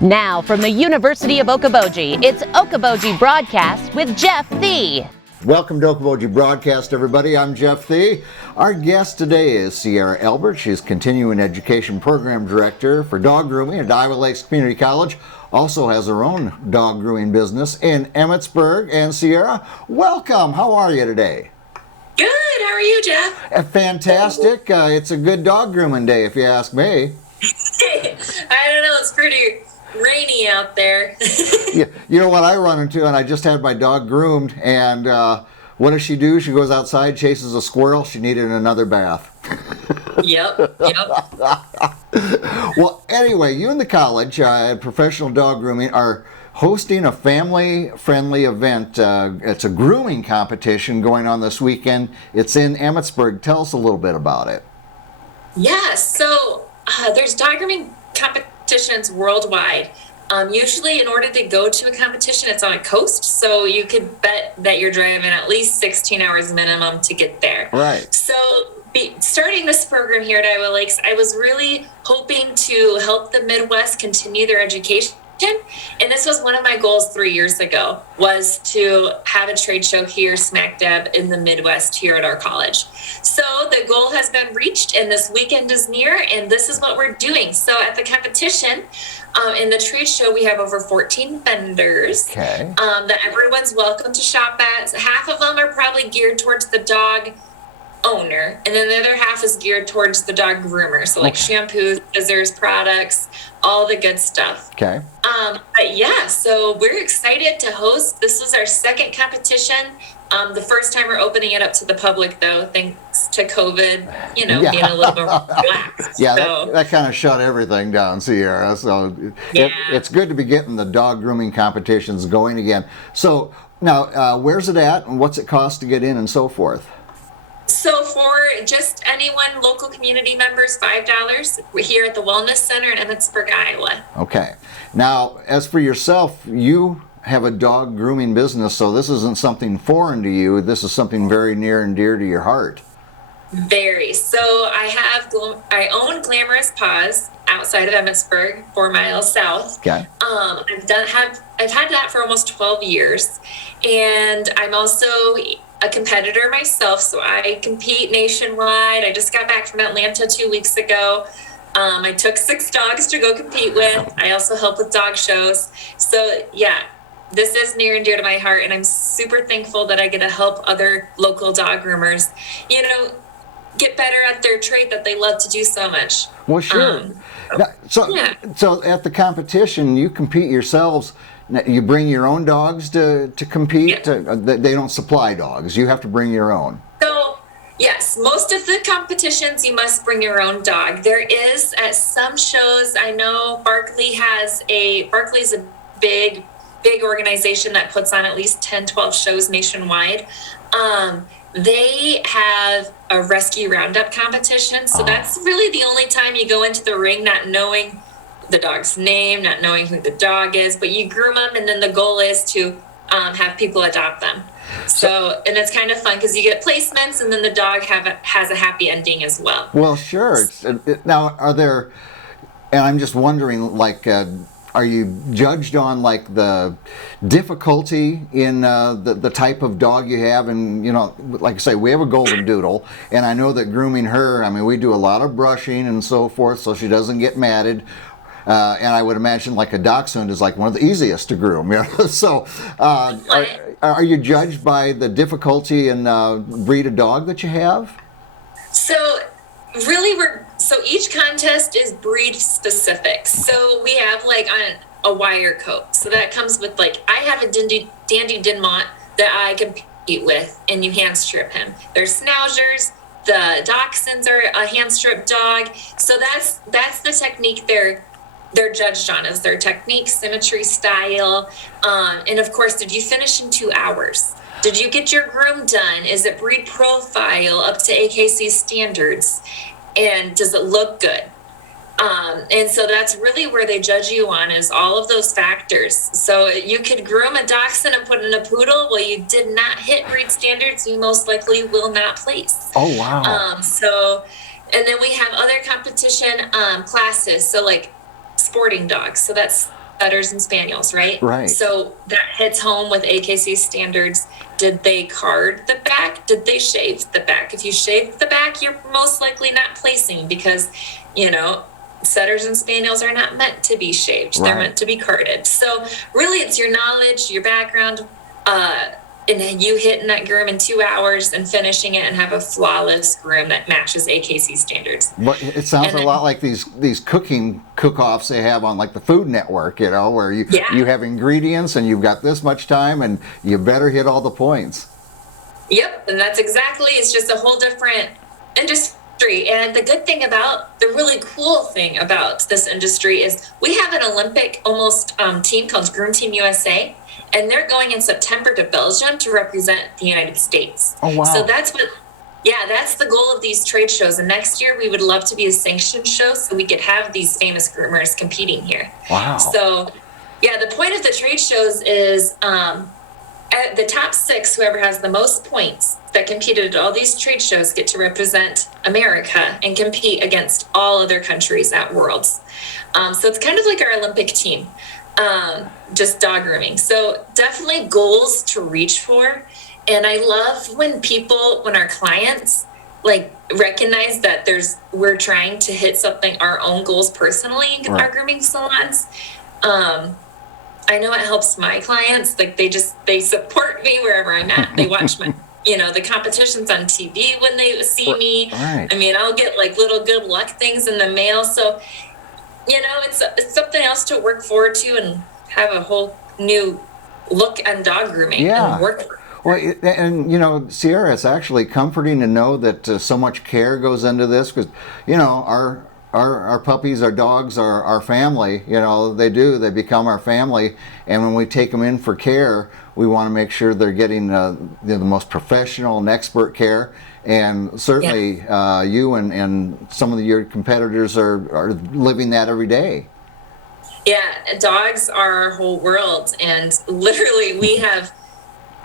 Now from the University of Okoboji, it's Okoboji Broadcast with Jeff Thee. Welcome to Okoboji Broadcast, everybody. I'm Jeff Thee. Our guest today is Sierra Elbert. She's Continuing Education Program Director for Dog Grooming at Iowa Lakes Community College. Also has her own dog grooming business in Emmetsburg. And Sierra, welcome. How are you today? Good. How are you, Jeff? Fantastic. It's a good dog grooming day, if you ask me. I don't know. It's pretty rainy out there. Yeah, you know what I run into, and I just had my dog groomed, and what does she do? She goes outside, chases a squirrel. She needed another bath. Yep. Well, anyway, you and the college at Professional Dog Grooming are hosting a family-friendly event. It's a grooming competition going on this weekend. It's in Emmetsburg. Tell us a little bit about it. Yes. So there's dog grooming competitions worldwide. Usually in order to go to a competition, it's on a coast, so you could bet that you're driving at least 16 hours minimum to get there. Right. So starting this program here at Iowa Lakes, I was really hoping to help the Midwest continue their education. And this was one of my goals 3 years ago, was to have a trade show here smack dab in the Midwest here at our college. So the goal has been reached, and this weekend is near, and this is what we're doing. So at the competition, in the trade show, we have over 14 vendors that everyone's welcome to shop at. Half of them are probably geared towards the dog owner, and then the other half is geared towards the dog groomer, so like shampoos, scissors, products, all the good stuff. But yeah, so we're excited to host. This is our second competition. The first time we're opening it up to the public, though, thanks to COVID, being a little bit relaxed. Yeah, so that kind of shut everything down, Sierra. So it's good to be getting the dog grooming competitions going again. So now, where's it at, and what's it cost to get in, and so forth? So for just anyone, local community members, $5. We're here at the Wellness Center in Emmetsburg, Iowa. Okay. Now, as for yourself, you have a dog grooming business, so this isn't something foreign to you. This is something very near and dear to your heart. Very. So I own Glamorous Paws outside of Emmetsburg, 4 miles south. Okay. I've had that for almost 12 years, and I'm also a competitor myself, so I compete nationwide. I just got back from Atlanta 2 weeks ago. I took 6 dogs to go compete with. I also help with dog shows. So yeah, this is near and dear to my heart, and I'm super thankful that I get to help other local dog groomers, get better at their trade that they love to do so much. Well, sure. So at the competition, you compete yourselves. You bring your own dogs to compete? Yeah. They don't supply dogs. You have to bring your own. So, yes, most of the competitions, you must bring your own dog. There is, at some shows, I know Barkley's a big organization that puts on at least 10, 12 shows nationwide. They have a rescue roundup competition. So that's really the only time you go into the ring not knowing the dog's name, not knowing who the dog is, but you groom them, and then the goal is to have people adopt them. So, and it's kind of fun because you get placements, and then the dog has a happy ending as well. Well, sure. Now, and I'm just wondering, are you judged on the difficulty in the type of dog you have? And like I say, we have a golden doodle, and I know that grooming her, we do a lot of brushing and so forth, so she doesn't get matted. And I would imagine a dachshund is one of the easiest to groom. So are you judged by the difficulty in breed of dog that you have? So really so each contest is breed specific. So we have on a wire coat. So that comes with I have a Dandy Dinmont that I compete with, and you hand strip him. There's Schnauzers. The Dachshunds are a hand strip dog. So that's the technique they're judged on, is their technique, symmetry, style, and of course, did you finish in 2 hours? Did you get your groom done? Is it breed profile up to AKC standards? And does it look good? And so that's really where they judge you on, is all of those factors. So you could groom a dachshund and put in a poodle. Well, you did not hit breed standards, you most likely will not place. Oh, wow. And then we have other competition classes. So sporting dogs. So that's setters and spaniels, right? Right. So that hits home with AKC standards. Did they card the back? Did they shave the back? If you shave the back, you're most likely not placing because, setters and spaniels are not meant to be shaved. Right. They're meant to be carded. So really it's your knowledge, your background, and you hitting that groom in 2 hours and finishing it and have a flawless groom that matches AKC standards. But it sounds a lot like these cooking cook-offs they have on like the Food Network, where you have ingredients and you've got this much time and you better hit all the points. Yep, and that's exactly, it's just a whole different industry. And the really cool thing about this industry is we have an Olympic team called Groom Team USA, and they're going in September to Belgium to represent the United States. Oh, wow. So that's the goal of these trade shows. And next year we would love to be a sanctioned show so we could have these famous groomers competing here. Wow. So, the point of the trade shows is at the top 6, whoever has the most points that competed at all these trade shows get to represent America and compete against all other countries at Worlds. So it's kind of like our Olympic team, just dog grooming. So definitely goals to reach for. And I love when our clients recognize that we're trying to hit our own goals personally in our grooming salons. I know it helps my clients. They support me wherever I'm at. They watch my, the competitions on TV when they see me. Right. I mean, I'll get little good luck things in the mail. So, it's something else to work forward to and have a whole new look on dog grooming and work for. Well, and Sierra, it's actually comforting to know that so much care goes into this because, our puppies, our dogs, our family, they become our family. And when we take them in for care, we want to make sure they're getting the most professional and expert care. And certainly you and some of your competitors are living that every day. Yeah, dogs are our whole world. And literally we have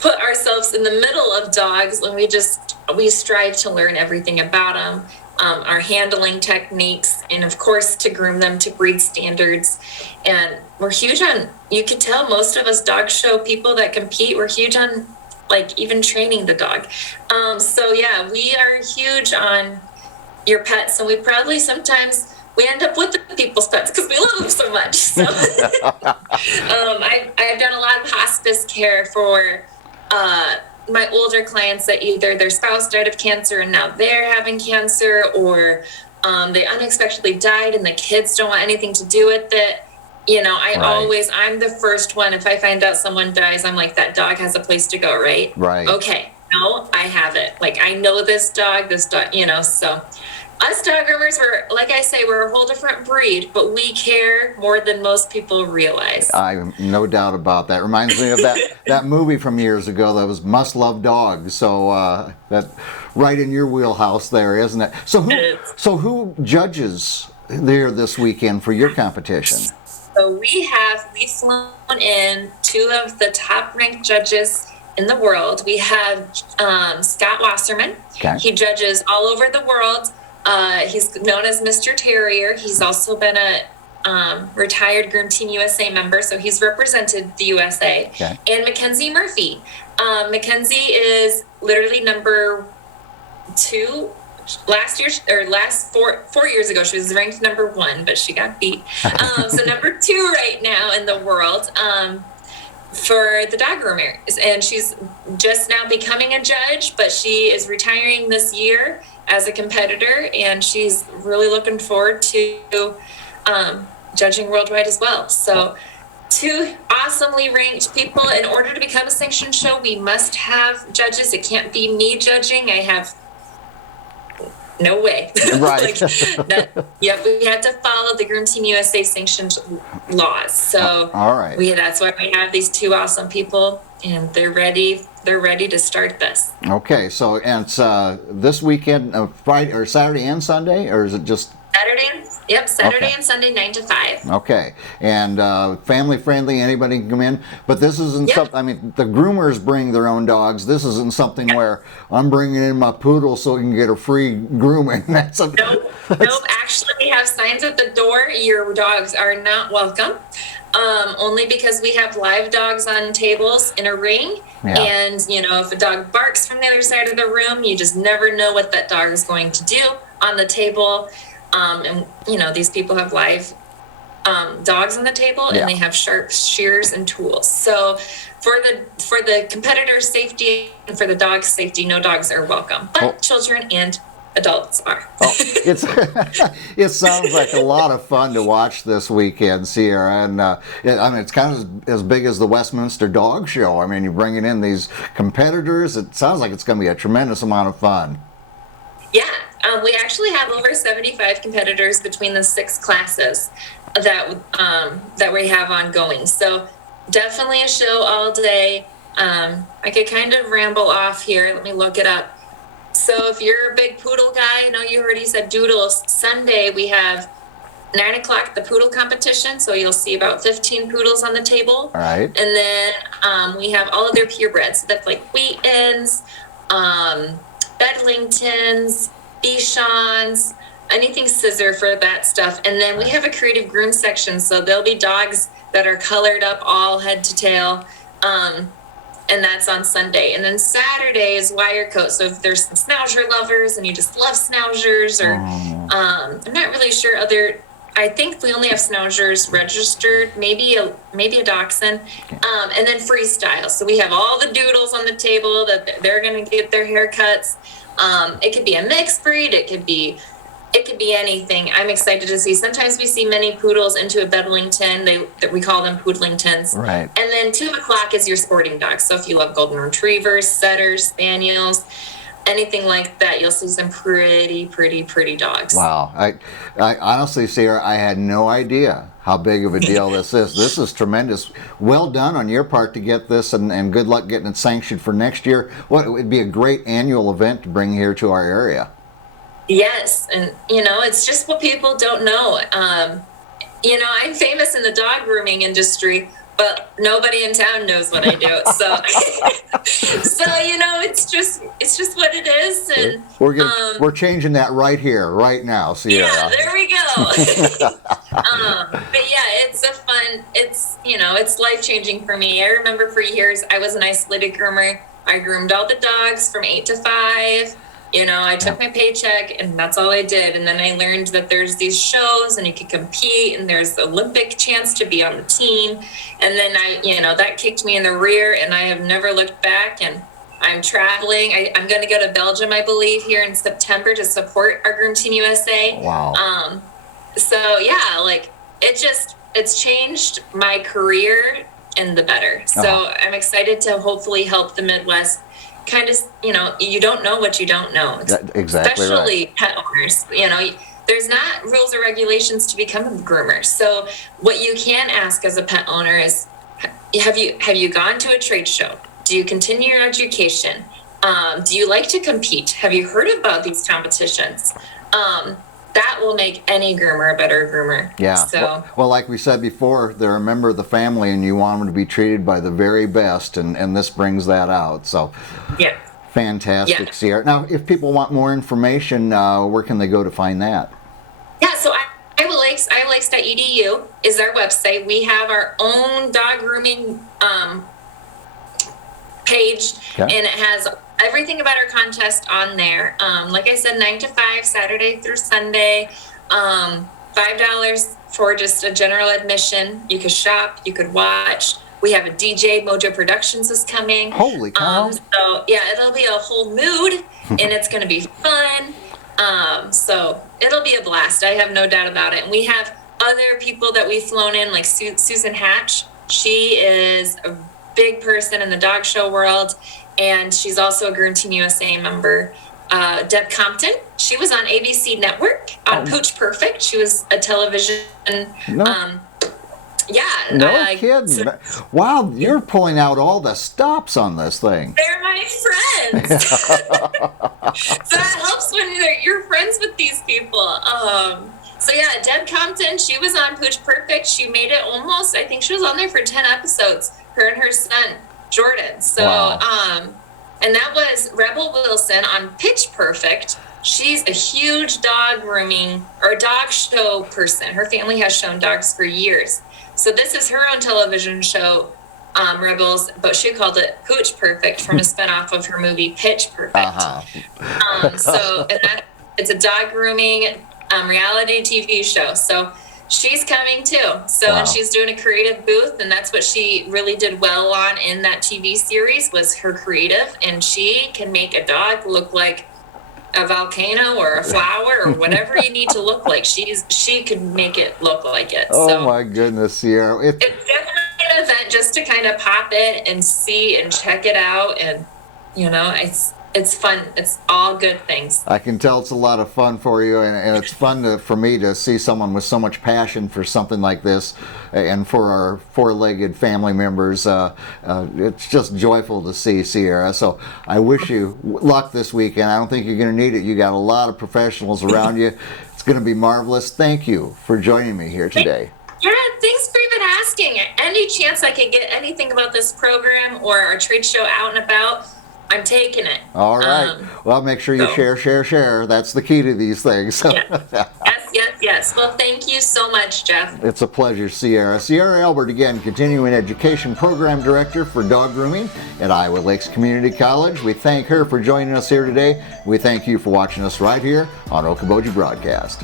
put ourselves in the middle of dogs and we strive to learn everything about them. Our handling techniques, and of course to groom them to breed standards. And we're huge on, you can tell most of us dog show people that compete, we're huge on even training the dog. We are huge on your pets, and we probably sometimes we end up with the people's pets because we love them so much. So I've done a lot of hospice care for my older clients that either their spouse died of cancer and now they're having cancer, or they unexpectedly died and the kids don't want anything to do with it. I'm the first one. If I find out someone dies, I'm like, that dog has a place to go, right? Right. Okay. No, I have it. I know this dog, so us dog groomers, we're a whole different breed, but we care more than most people realize. I no doubt about that. Reminds me of that movie from years ago that was Must Love Dogs. So that right in your wheelhouse there, isn't it? So who judges there this weekend for your competition? So we've flown in 2 of the top ranked judges in the world. We have Scott Wasserman. Okay. He judges all over the world. He's known as Mr. Terrier. He's also been a retired Groom Team USA member, so he's represented the USA. Okay. And Mackenzie Murphy. Mackenzie is literally number 2. Last 4 years ago, she was ranked number 1, but she got beat. So number 2 right now in the world for the dog groomers. And she's just now becoming a judge, but she is retiring this year as a competitor, and she's really looking forward to judging worldwide as well. So 2 awesomely ranked people. In order to become a sanctioned show, we must have judges. It can't be me judging. I have no way. Right. We had to follow the Groom Team USA sanctioned laws. So all right. That's why we have these 2 awesome people, and they're ready to start this. Okay, so and it's this weekend, Friday or Saturday and Sunday, or is it just Saturday? Yep, Saturday and Sunday, 9 to 5. Okay, and family friendly, anybody can come in. But this isn't something. I mean, the groomers bring their own dogs. This isn't something where I'm bringing in my poodle so he can get a free grooming. Nope. Actually, we have signs at the door. Your dogs are not welcome. only because we have live dogs on tables in a ring. Yeah. And, if a dog barks from the other side of the room, you just never know what that dog is going to do on the table. And, these people have live dogs on the table, and they have sharp shears and tools. So for the competitor's safety and for the dog's safety, no dogs are welcome, but children and adults are. It sounds like a lot of fun to watch this weekend, Sierra, and it's kind of as big as the Westminster Dog Show. I mean, you're bringing in these competitors. It sounds like it's going to be a tremendous amount of fun. Yeah, we actually have over 75 competitors between the 6 classes that we have ongoing. So definitely a show all day. I could kind of ramble off here. Let me look it up. So if you're a big poodle guy, I know you already said doodles. Sunday we have 9 o'clock the Poodle Competition. So you'll see about 15 poodles on the table. All right. And then we have all of their purebreds. So that's like Wheatons, Bedlingtons, Bichons, anything scissor for that stuff. And then we have a creative groom section. So there'll be dogs that are colored up all head to tail. And that's on Sunday. And then Saturday is wire coat. So if there's some schnauzer lovers and you just love schnauzers, or I'm not really sure I think we only have schnauzers registered, maybe a dachshund, and then freestyle. So we have all the doodles on the table that they're going to get their haircuts. It could be a mixed breed. It could be anything. I'm excited to see. Sometimes we see many poodles into a Bedlington. We call them Poodlingtons. Right. And then 2 o'clock is your sporting dogs. So if you love golden retrievers, setters, spaniels, anything like that, you'll see some pretty dogs. Wow. I honestly, Sarah, I had no idea how big of a deal this is. This is tremendous. Well done on your part to get this, and good luck getting it sanctioned for next year. It would be a great annual event to bring here to our area. Yes, and it's just what people don't know. I'm famous in the dog grooming industry, but nobody in town knows what I do. So, it's just what it is. And we're changing that right here, right now, Sierra. Yeah, there we go. But yeah, it's a fun. It's life changing for me. I remember for years I was an isolated groomer. I groomed all the dogs from 8 to 5. I took my paycheck and that's all I did. And then I learned that there's these shows and you can compete and there's Olympic chance to be on the team. And then that kicked me in the rear and I have never looked back. And I'm traveling. I'm going to go to Belgium, I believe, here in September to support our Groom Team USA. Wow. So yeah, it's changed my career in the better. So I'm excited to hopefully help the Midwest. Kind of, you don't know what you don't know. Exactly. Especially right. Pet owners. There's not rules or regulations to become a groomer. So what you can ask as a pet owner is, have you gone to a trade show? Do you continue your education? Do you like to compete? Have you heard about these competitions? That will make any groomer a better groomer. Yeah. So, well, like we said before, they're a member of the family and you want them to be treated by the very best, and this brings that out. So, yeah. Fantastic, Sierra. Now, if people want more information, where can they go to find that? Yeah, so iowelakes.edu is our website. We have our own dog grooming page, and it has everything about our contest on there. Like I said, 9 to 5, Saturday through Sunday. $5 for just a general admission. You could shop, you could watch. We have a DJ, Mojo Productions is coming. Holy cow. So yeah, it'll be a whole mood and it's going to be fun. So it'll be a blast. I have no doubt about it. And we have other people that we've flown in, like Susan Hatch. She is a big person in the dog show world, and she's also a Groom Team USA member. Deb Compton, she was on ABC Network on Pooch Perfect. She was a television. No kidding. Wow, you're pulling out all the stops on this thing. They're my friends. So it helps when you're friends with these people. So yeah, Deb Compton, she was on Pooch Perfect. She made it almost, I think she was on there for 10 episodes, her and her son, Jordan. So, wow. And that was Rebel Wilson on Pitch Perfect. She's a huge dog grooming or dog show person. Her family has shown dogs for years. So this is her own television show, Rebels, but she called it Pooch Perfect from a spinoff of her movie Pitch Perfect. It's a dog grooming reality TV show. So she's coming too. So Wow. And she's doing a creative booth, and that's what she really did well on in that TV series was her creative, and she can make a dog look like a volcano or a flower or whatever you need to look like. She could make it look like it. Oh so my goodness, Sierra. it's definitely an event just to kind of pop in and see and check it out, and it's fun. It's all good things. I can tell it's a lot of fun for you, and it's fun for me to see someone with so much passion for something like this, and for our four-legged family members. It's just joyful to see, Sierra. So I wish you luck this weekend. I don't think you're going to need it. You got a lot of professionals around you. It's going to be marvelous. Thank you for joining me here today. Yeah, thanks for even asking. Any chance I could get anything about this program or our trade show out and about, I'm taking it. All right. Well, make sure you share. That's the key to these things. Yes. Well, thank you so much, Jeff. It's a pleasure, Sierra. Sierra Elbert, again, Continuing Education Program Director for Dog Grooming at Iowa Lakes Community College. We thank her for joining us here today. We thank you for watching us right here on Okoboji Broadcast.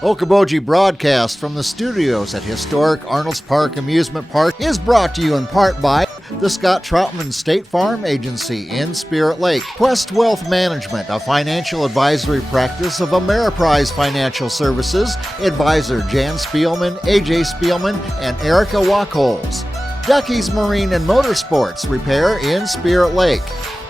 Okoboji Broadcast from the studios at historic Arnold's Park Amusement Park is brought to you in part by the Scott Troutman State Farm Agency in Spirit Lake, Quest Wealth Management, a financial advisory practice of Ameriprise Financial Services, advisor Jan Spielman, AJ Spielman, and Erica Wachholz. Ducky's Marine and Motorsports Repair in Spirit Lake.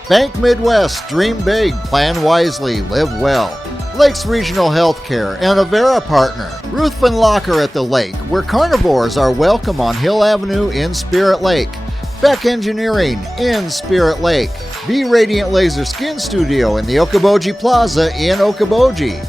Bank Midwest, dream big, plan wisely, live well. Lakes Regional Healthcare and Avera Partner. Ruthven Locker at the Lake, where carnivores are welcome on Hill Avenue in Spirit Lake. Beck Engineering in Spirit Lake. Be Radiant Laser Skin Studio in the Okoboji Plaza in Okoboji.